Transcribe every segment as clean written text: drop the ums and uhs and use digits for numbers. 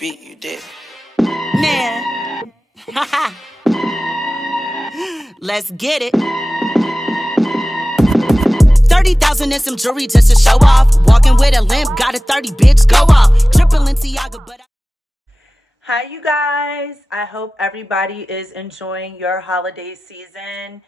beat, you did. Man. Let's get it. 30,000 and some jewelry just to show off. Walking with a limp, got a 30, bitch, go off. Triple Balenciaga, but Hi, you guys. I hope everybody is enjoying your holiday season.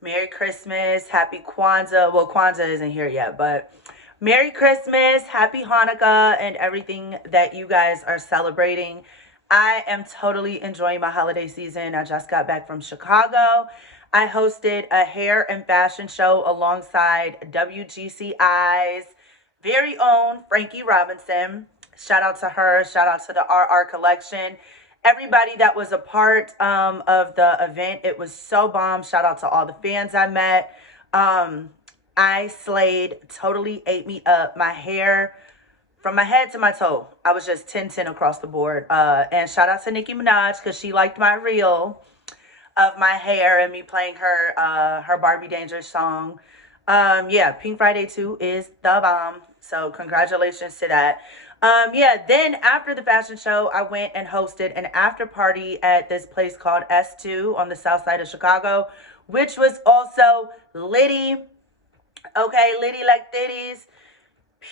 Merry Christmas, Happy Kwanzaa. Well, Kwanzaa isn't here yet, but Merry Christmas, Happy Hanukkah, and everything that you guys are celebrating. I am totally enjoying my holiday season. I just got back from Chicago. I hosted a hair and fashion show alongside WGCI's very own Frankie Robinson. Shout out to her. Shout out to the RR collection. Everybody that was a part of the event. It was so bomb. Shout out to all the fans I met. I slayed, totally ate me up. My hair, from my head to my toe, I was just 10-10 across the board. And shout out to Nicki Minaj because she liked my reel of my hair and me playing her Barbie Dangerous song. Yeah, Pink Friday 2 is the bomb. So congratulations to that. Yeah, then after the fashion show, I went and hosted an after party at this place called S2 on the south side of Chicago, which was also litty. Okay, litty like titties.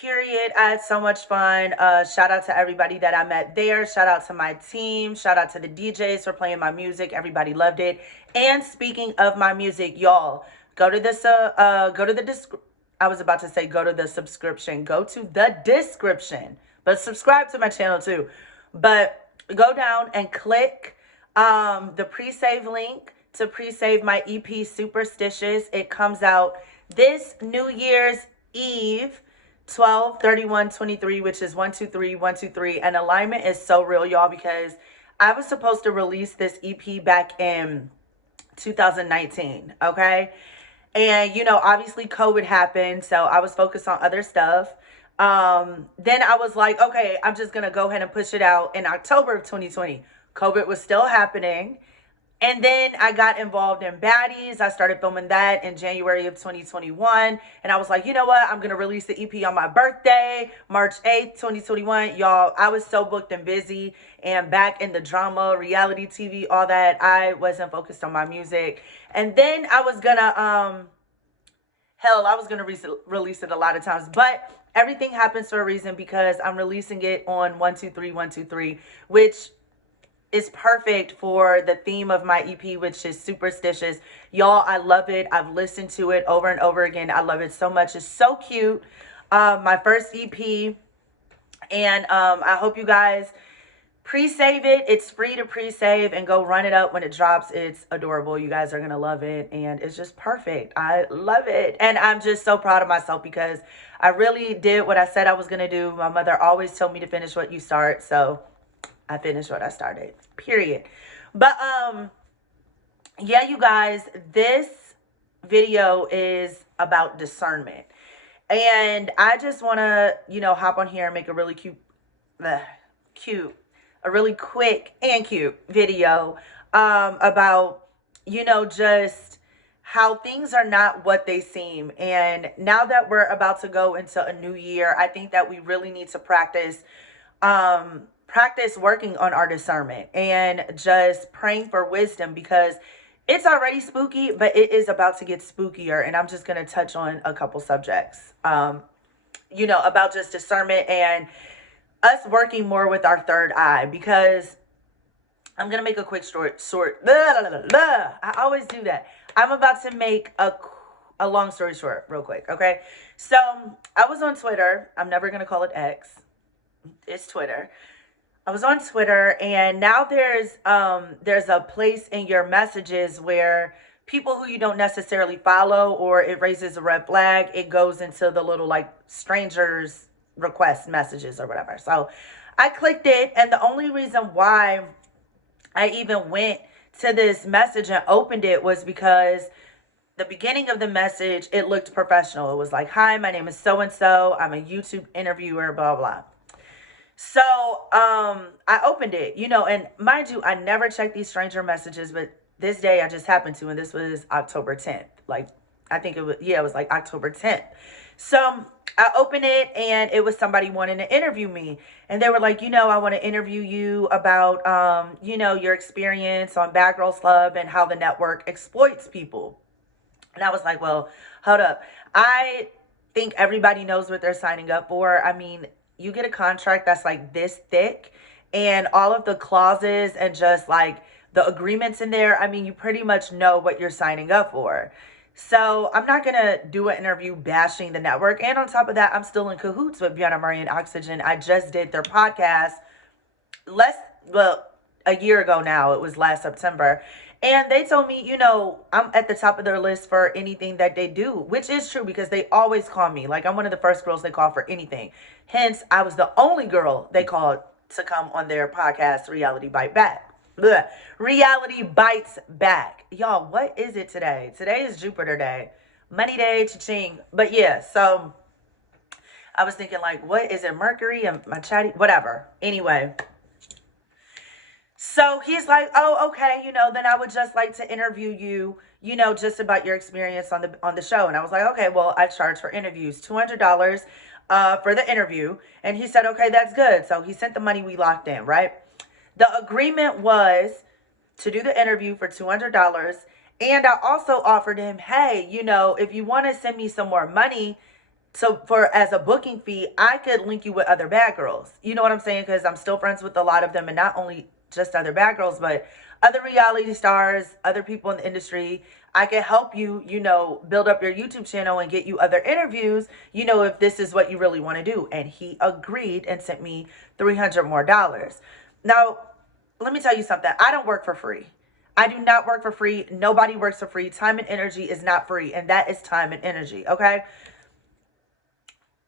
Period. I had so much fun. Shout out to everybody that I met there. Shout out to my team. Shout out to the DJs for playing my music. Everybody loved it. And speaking of my music, y'all, go to this. Go to the I was about to say go to the subscription. Go to the description, but subscribe to my channel too. But go down and click the pre-save link to pre-save my EP Superstitious. It comes out this New Year's Eve. 12/31/23, which is 123/123, and alignment is so real, y'all, because I was supposed to release this EP back in 2019, okay? And you know, obviously COVID happened, so I was focused on other stuff. Then I was like, okay, I'm just gonna go ahead and push it out in October of 2020. COVID was still happening. And then I got involved in Baddies. I started filming that in January of 2021. And I was like, you know what? I'm going to release the EP on my birthday, March 8th, 2021. Y'all, I was so booked and busy and back in the drama, reality TV, all that. I wasn't focused on my music. And then I was going to, I was going to release it a lot of times. But everything happens for a reason because I'm releasing it on 123/123, which is perfect for the theme of my EP, which is Superstitious. Y'all, I love it. I've listened to it over and over again. I love it so much. It's so cute. My first EP. And I hope you guys pre-save it. It's free to pre-save and go run it up when it drops. It's adorable. You guys are going to love it. And it's just perfect. I love it. And I'm just so proud of myself because I really did what I said I was going to do. My mother always told me to finish what you start. So I finished what I started, period. But, yeah, you guys, this video is about discernment. And I just want to, you know, hop on here and make a really a really quick and cute video about, you know, just how things are not what they seem. And now that we're about to go into a new year, I think that we really need to practice working on our discernment and just praying for wisdom because it's already spooky, but it is about to get spookier. And I'm just going to touch on a couple subjects, you know, about just discernment and us working more with our third eye, because I'm going to make a quick I always do that. I'm about to make a long story short real quick. Okay. So I was on Twitter. I'm never going to call it X. It's Twitter. I was on Twitter, and now there's a place in your messages where people who you don't necessarily follow, or it raises a red flag, it goes into the little like strangers request messages or whatever. So I clicked it, and the only reason why I even went to this message and opened it was because the beginning of the message, it looked professional. It was like, hi, my name is so-and-so. I'm a YouTube interviewer, blah, blah. So, I opened it, you know, and mind you, I never check these stranger messages, but this day I just happened to, and this was October 10th. Like, I think it was, yeah, it was like October 10th. So I opened it and it was somebody wanting to interview me. And they were like, I want to interview you about, your experience on Bad Girls Club and how the network exploits people. And I was like, well, hold up. I think everybody knows what they're signing up for. I mean, you get a contract that's like this thick and all of the clauses and just like the agreements in there. I mean, you pretty much know what you're signing up for. So I'm not going to do an interview bashing the network. And on top of that, I'm still in cahoots with Brianna Murray and Oxygen. I just did their podcast a year ago now. It was last September. And they told me, I'm at the top of their list for anything that they do, which is true because they always call me. Like, I'm one of the first girls they call for anything. Hence, I was the only girl they called to come on their podcast, Reality Bite Back. Blech. Reality Bites Back. Y'all, what is it today? Today is Jupiter Day. Money Day, cha-ching. But yeah, so I was thinking like, what is it? Mercury and my chatty, whatever. Anyway. So he's like, oh, okay, then I would just like to interview you, just about your experience on the show. And I was like, okay, well, I charge for interviews, $200 for the interview. And he said, okay, that's good. So he sent the money, we locked in, right? The agreement was to do the interview for $200. And I also offered him, hey, if you want to send me some more money as a booking fee, I could link you with other bad girls. You know what I'm saying? Because I'm still friends with a lot of them, and not only just other bad girls, but other reality stars, other people in the industry. I can help you, build up your YouTube channel and get you other interviews, if this is what you really want to do. And he agreed and sent me $300 more. Now, let me tell you something. I don't work for free. I do not work for free. Nobody works for free. Time and energy is not free, and that is time and energy, okay?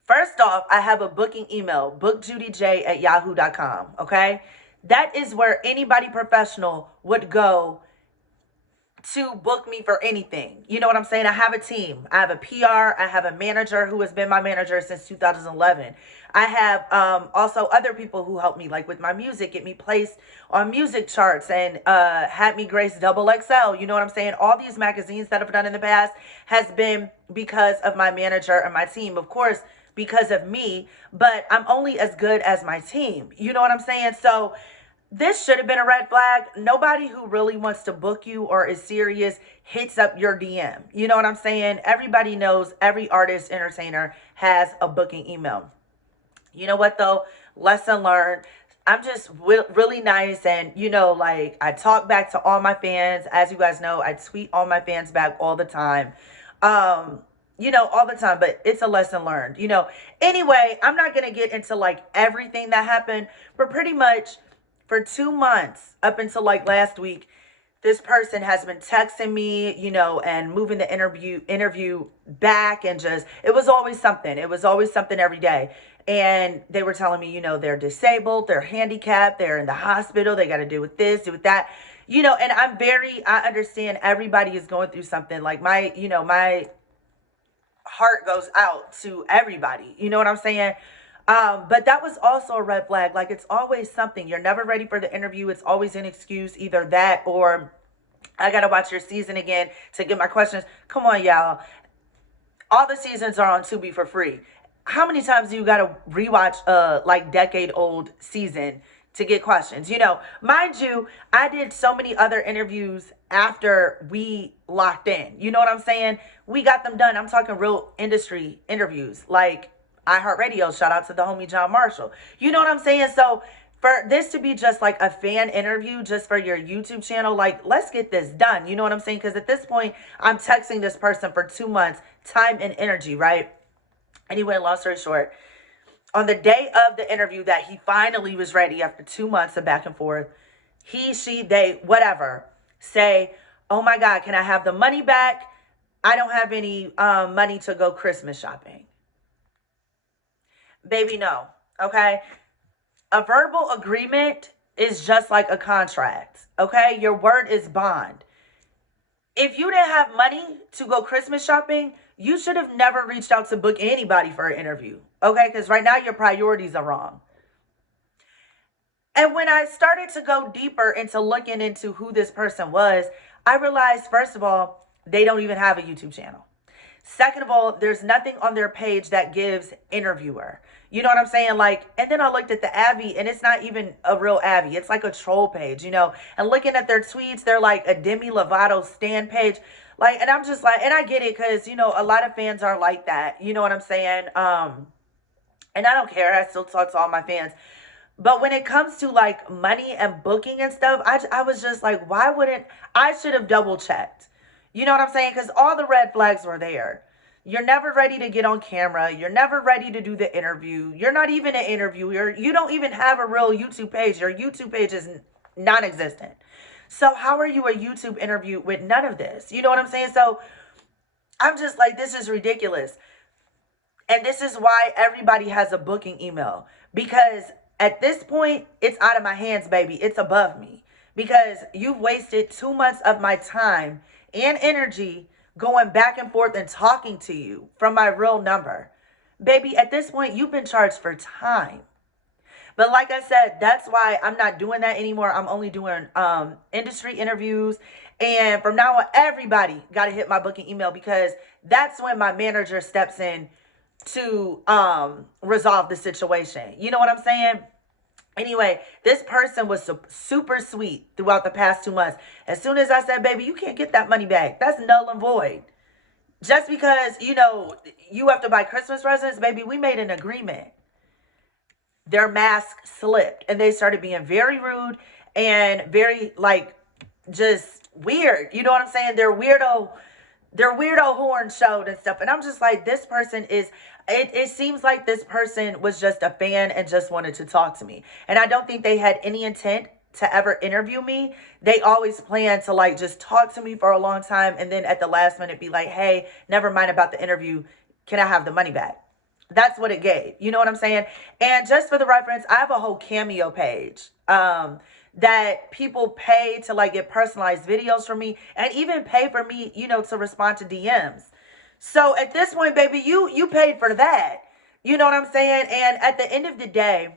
First off, I have a booking email, bookjudyj@yahoo.com, okay? That is where anybody professional would go to book me for anything. You know what I'm saying? I have a team. I have a PR. I have a manager who has been my manager since 2011. I have also other people who help me, like with my music, get me placed on music charts and had me grace XXL. You know what I'm saying? All these magazines that I've done in the past has been because of my manager and my team. Of course, because of me, but I'm only as good as my team. You know what I'm saying? So this should have been a red flag. Nobody who really wants to book you or is serious hits up your DM. You know what I'm saying? Everybody knows every artist, entertainer has a booking email. You know what though? Lesson learned. I'm just really nice, and like I talk back to all my fans. As you guys know, I tweet all my fans back all the time. All the time, but it's a lesson learned, Anyway, I'm not going to get into like everything that happened, but pretty much for 2 months up until like last week, this person has been texting me, and moving the interview back, and just, it was always something. It was always something every day. And they were telling me, they're disabled, they're handicapped, they're in the hospital, they got to do with this, do with that, and I understand everybody is going through something. Like my heart goes out to everybody. You know what I'm saying? But that was also a red flag. Like, it's always something. You're never ready for the interview. It's always an excuse, either that or I got to watch your season again to get my questions. Come on, y'all. All the seasons are on Tubi for free. How many times do you got to rewatch a like decade-old season to get questions? Mind you, I did so many other interviews after we locked in. You know what I'm saying? We got them done. I'm talking real industry interviews, like iHeartRadio. Shout out to the homie John Marshall. You know what I'm saying? So for this to be just like a fan interview just for your YouTube channel, like, let's get this done. You know what I'm saying? Because at this point, I'm texting this person for 2 months, time and energy, right? Anyway, long story short, on the day of the interview that he finally was ready after 2 months of back and forth, he, she, they, whatever, say, oh my God, can I have the money back? I don't have any money to go Christmas shopping. Baby, no. Okay? A verbal agreement is just like a contract. Okay? Your word is bond. If you didn't have money to go Christmas shopping, you should have never reached out to book anybody for an interview. Okay? Because right now your priorities are wrong. And when I started to go deeper into looking into who this person was, I realized, first of all, they don't even have a YouTube channel. Second of all, there's nothing on their page that gives interviewer. You know what I'm saying? Like, and then I looked at the Abby, and it's not even a real Abby. It's like a troll page, you know? And looking at their tweets, they're like a Demi Lovato stan page. Like, and I'm just like, and I get it, because, you know, a lot of fans are like that. You know what I'm saying? And I don't care. I still talk to all my fans. But when it comes to like money and booking and stuff, I was just like, why wouldn't I should have double checked? You know what I'm saying? Because all the red flags were there. You're never ready to get on camera. You're never ready to do the interview. You're not even an interviewer. You don't even have a real YouTube page. Your YouTube page is non-existent. So how are you a YouTube interview with none of this? You know what I'm saying? So I'm just like, this is ridiculous. And this is why everybody has a booking email. Because at this point, it's out of my hands, baby. It's above me. Because you've wasted 2 months of my time and energy going back and forth and talking to you from my real number. Baby, at this point, you've been charged for time. But like I said, that's why I'm not doing that anymore. I'm only doing industry interviews. And from now on, everybody got to hit my booking email, because that's when my manager steps in to resolve the situation. You know what I'm saying? Anyway, this person was super sweet throughout the past 2 months. As soon as I said, baby, you can't get that money back. That's null and void. Just because, you know, you have to buy Christmas presents, baby, we made an agreement. Their mask slipped, and they started being very rude and very, like, just weird. You know what I'm saying? Their weirdo horn showed and stuff. And I'm just like, this person is, it seems like this person was just a fan and just wanted to talk to me. And I don't think they had any intent to ever interview me. They always plan to like just talk to me for a long time, and then at the last minute be like, hey, never mind about the interview. Can I have the money back? That's what it gave. You know what I'm saying? And just for the reference, I have a whole Cameo page that people pay to like get personalized videos from me, and even pay for me, you know, to respond to DMs. So at this point, baby, you paid for that. You know what I'm saying? And at the end of the day,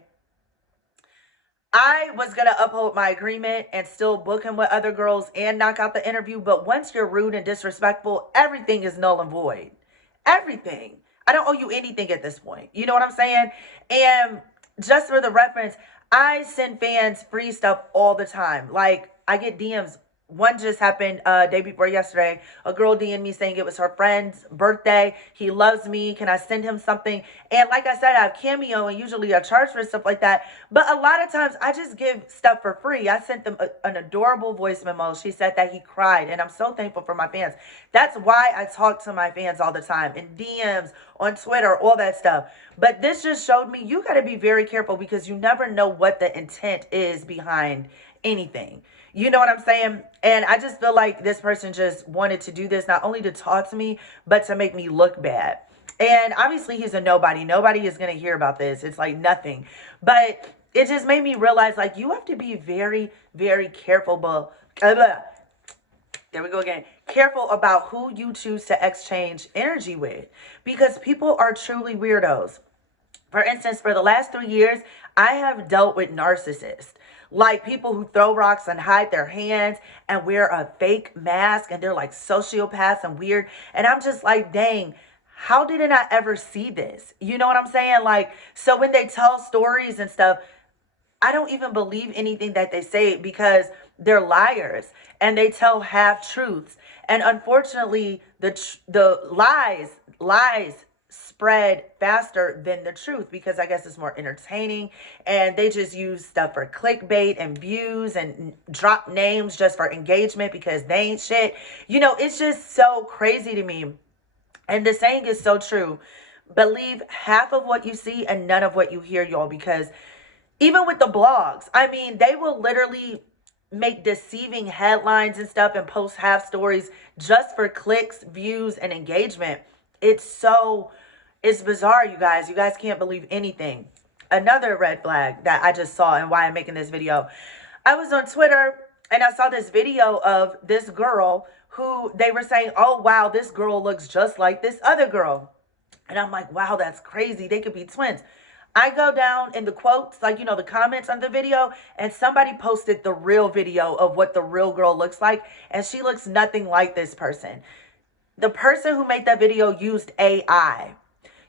I was going to uphold my agreement and still book him with other girls and knock out the interview. But once you're rude and disrespectful, everything is null and void. Everything. I don't owe you anything at this point. You know what I'm saying? And just for the reference, I send fans free stuff all the time. Like, I get DMs. One just happened day before yesterday. A girl DM'd me saying it was her friend's birthday. He loves me. Can I send him something? And like I said, I have Cameo, and usually I charge for stuff like that. But a lot of times I just give stuff for free. I sent them an adorable voice memo. She said that he cried, and I'm so thankful for my fans. That's why I talk to my fans all the time in DMs, on Twitter, all that stuff. But this just showed me you got to be very careful, because you never know what the intent is behind anything. You know what I'm saying? And I just feel like this person just wanted to do this not only to talk to me, but to make me look bad. And obviously he's a nobody. Nobody is going to hear about this. It's like nothing. But it just made me realize, like, you have to be very, very careful. There we go again. Careful about who you choose to exchange energy with, because people are truly weirdos. For instance, for the last 3 years, I have dealt with narcissists. Like people who throw rocks and hide their hands and wear a fake mask, and they're like sociopaths and weird. And I'm just like, dang, how didn't I ever see this? You know what I'm saying? Like, so when they tell stories and stuff, I don't even believe anything that they say, because they're liars and they tell half truths. And unfortunately, the lies spread faster than the truth, because I guess it's more entertaining, and they just use stuff for clickbait and views and drop names just for engagement, because they ain't shit. You know, it's just so crazy to me. And the saying is so true. Believe half of what you see and none of what you hear, y'all, because even with the blogs, I mean, they will literally make deceiving headlines and stuff and post half stories just for clicks, views, and engagement. It's bizarre, you guys. You guys can't believe anything. Another red flag that I just saw, and why I'm making this video. I was on Twitter and I saw this video of this girl who they were saying, oh, wow, this girl looks just like this other girl. And I'm like, wow, that's crazy. They could be twins. I go down in the quotes, like, you know, the comments on the video, and somebody posted the real video of what the real girl looks like, and she looks nothing like this person. The person who made that video used AI.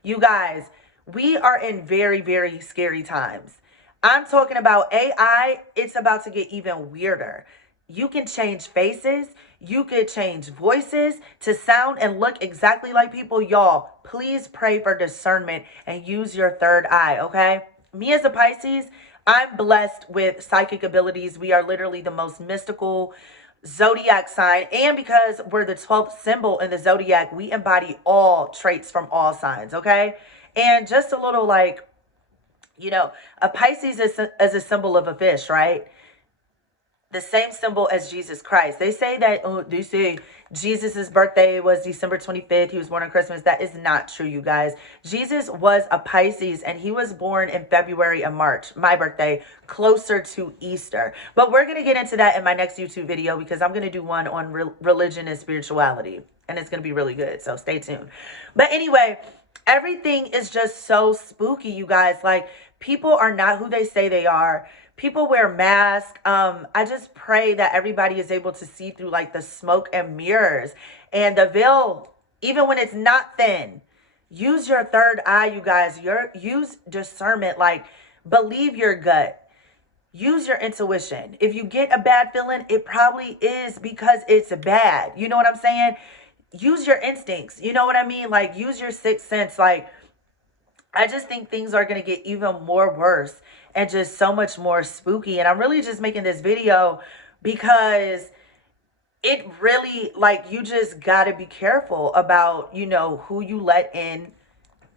You guys, we are in very, very scary times. I'm talking about AI. It's about to get even weirder. You can change faces. You could change voices to sound and look exactly like people. Y'all, please pray for discernment and use your third eye, okay? Me as a Pisces, I'm blessed with psychic abilities. We are literally the most mystical zodiac sign, and because we're the 12th symbol in the zodiac, we embody all traits from all signs, okay? And just a little like, a Pisces is a symbol of a fish, right? The same symbol as Jesus Christ. They say that, they say Jesus's birthday was December 25th. He was born on Christmas. That is not true, you guys. Jesus was a Pisces, and he was born in February and March, my birthday, closer to Easter. But we're going to get into that in my next YouTube video, because I'm going to do one on religion and spirituality, and it's going to be really good. So stay tuned. But anyway, everything is just so spooky, you guys. Like, people are not who they say they are. People wear masks. I just pray that everybody is able to see through like the smoke and mirrors and the veil, even when it's not thin. Use your third eye, you guys. Use discernment. Like, believe your gut. Use your intuition. If you get a bad feeling, it probably is because it's bad. You know what I'm saying? Use your instincts. You know what I mean? Like, use your sixth sense. Like, I just think things are going to get even more worse and just so much more spooky. And I'm really just making this video because it really, like, you just got to be careful about, who you let in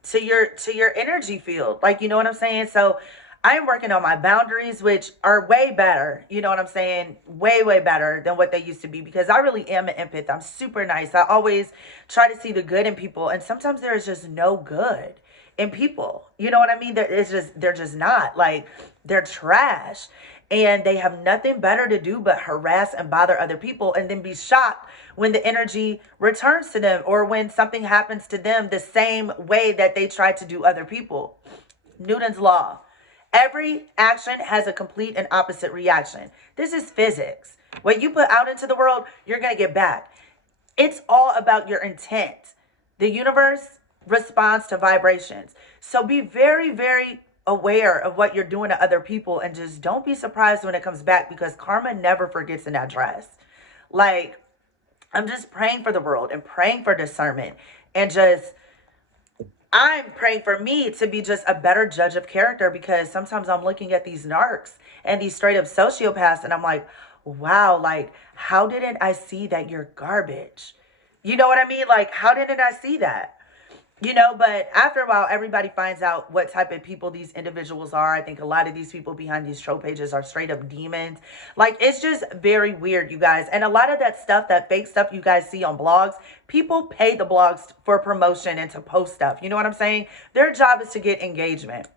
to your energy field. Like, you know what I'm saying? So I'm working on my boundaries, which are way better. You know what I'm saying? Way, way better than what they used to be, because I really am an empath. I'm super nice. I always try to see the good in people. And sometimes there is just no good in people. You know what I mean? They're just not. Like, they're trash. And they have nothing better to do but harass and bother other people, and then be shocked when the energy returns to them, or when something happens to them the same way that they tried to do other people. Newton's law. Every action has a complete and opposite reaction. This is physics. What you put out into the world, you're going to get back. It's all about your intent. The universe responds to vibrations. So be very, very aware of what you're doing to other people, and just don't be surprised when it comes back, because karma never forgets an address. Like, I'm just praying for the world and praying for discernment, and just, I'm praying for me to be just a better judge of character, because sometimes I'm looking at these narcs and these straight up sociopaths, and I'm like, wow, like, how didn't I see that you're garbage? You know what I mean? Like, how didn't I see that? But after a while, everybody finds out what type of people these individuals are. I think a lot of these people behind these troll pages are straight up demons. Like, it's just very weird, you guys. And a lot of that stuff, that fake stuff you guys see on blogs, people pay the blogs for promotion and to post stuff. You know what I'm saying? Their job is to get engagement.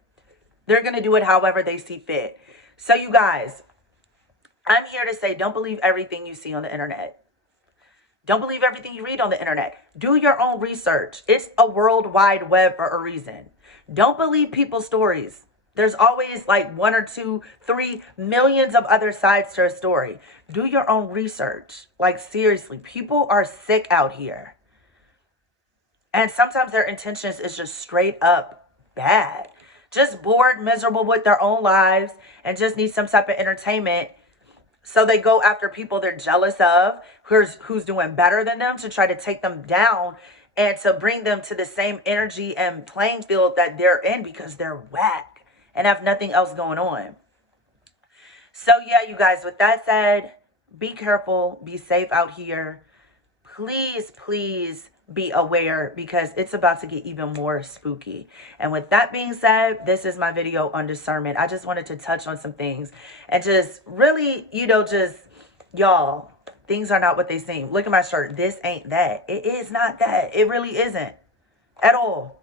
They're going to do it however they see fit. So, you guys, I'm here to say, don't believe everything you see on the internet. Don't believe everything you read on the internet. Do your own research. It's a world wide web for a reason. Don't believe people's stories. There's always like 1 or 2, 3 millions of other sides to a story. Do your own research. Like, seriously, people are sick out here. And sometimes their intentions is just straight up bad. Just bored, miserable with their own lives, and just need some type of entertainment. So they go after people they're jealous of, who's doing better than them, to try to take them down and to bring them to the same energy and playing field that they're in, because they're whack and have nothing else going on. So yeah, you guys, with that said, be careful, be safe out here. Please, please be aware, because it's about to get even more spooky. And with that being said, this is my video on discernment. I just wanted to touch on some things and just really, y'all, things are not what they seem. Look at my shirt. This ain't that. It is not that. It really isn't at all.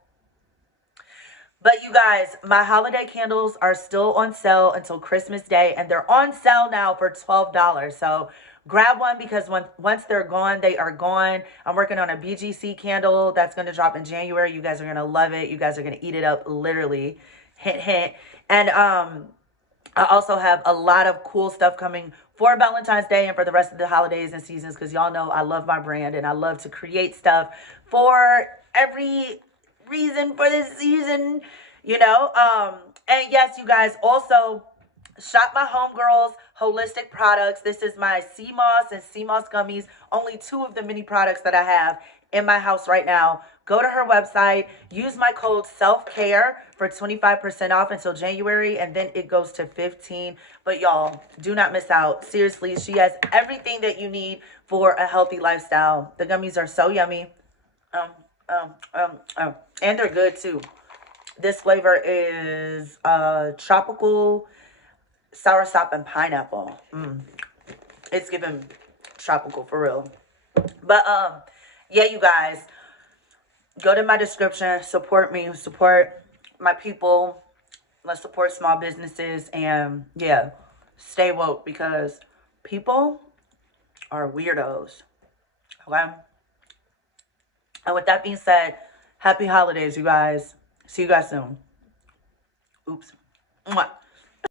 But you guys, my holiday candles are still on sale until Christmas Day, and they're on sale now for $12. So grab one, because once they're gone, they are gone. I'm working on a BGC candle that's going to drop in January. You guys are going to love it. You guys are going to eat it up, literally. Hint, hint. And I also have a lot of cool stuff coming for Valentine's Day and for the rest of the holidays and seasons, because y'all know I love my brand and I love to create stuff for every reason for this season, you know. And yes, you guys, also shop my homegirls holistic products. This is my sea moss and sea moss gummies, only 2 of the many products that I have in my house right now. Go to her website, use my code self-care for 25% off until January, and then it goes to 15. But y'all, do not miss out. Seriously, she has everything that you need for a healthy lifestyle. The gummies are so yummy. And they're good too. This flavor is tropical soursop and pineapple. It's giving tropical for real. But yeah, you guys, go to my description, support me, support my people. Let's support small businesses, and yeah, stay woke, because people are weirdos. Okay? And with that being said, happy holidays, you guys. See you guys soon. Oops. Mwah.